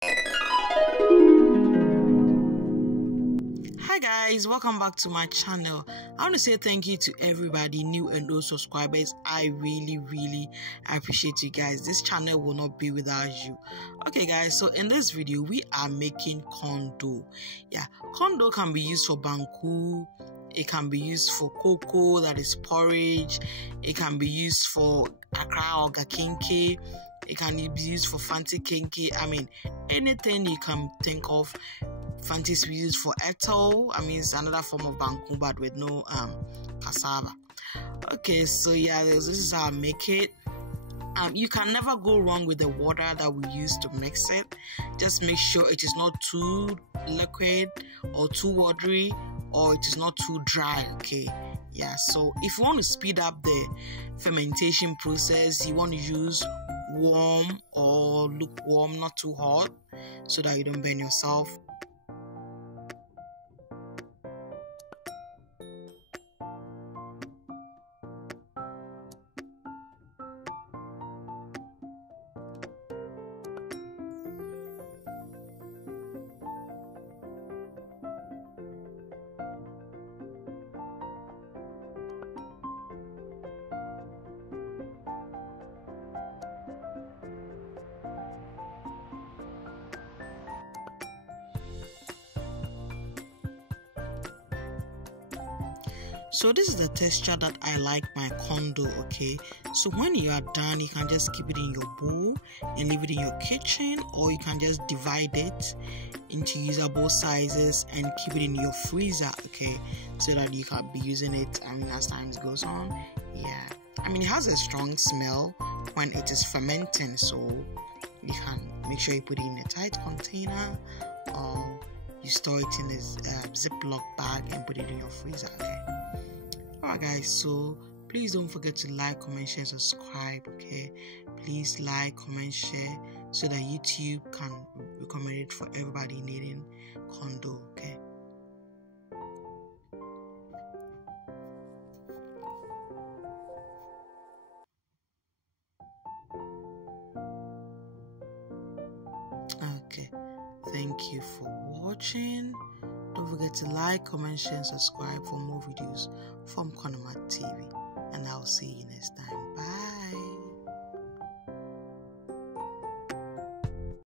Hi guys, welcome back to my channel. I want to say thank you to everybody, new and old subscribers. I really appreciate you guys. This channel will not be without you. Okay guys, so in this video we are making corn dough. Yeah, corn dough can be used for banku, it can be used for cocoa, that is porridge, it can be used for akra or gakinke, it can be used for fanti kinky. I mean, anything you can think of. Fanti is used for eto. I mean, it's another form of banku, but with no cassava. Okay, so yeah, this is how I make it. You can never go wrong with the water that we use to mix it. Just make sure it is not too liquid or too watery, or it is not too dry. Okay, yeah. So if you want to speed up the fermentation process, you want to use warm or lukewarm, not too hot, so that you don't burn yourself. So this is the texture that I like my corn dough, okay? So when you are done, you can just keep it in your bowl and leave it in your kitchen, or you can just divide it into usable sizes and keep it in your freezer, okay? So that you can be using it, as time goes on. Yeah, it has a strong smell when it is fermenting, so you can make sure you put it in a tight container, or you store it in a Ziploc bag and put it in your freezer, okay? Alright guys, so please don't forget to like, comment, share, subscribe, okay? Please like, comment, share, so that YouTube can recommend it for everybody needing corn dough, okay? Okay, thank you for watching. Don't forget to like, comment, share, and subscribe for more videos from Konoma TV. And I'll see you next time. Bye.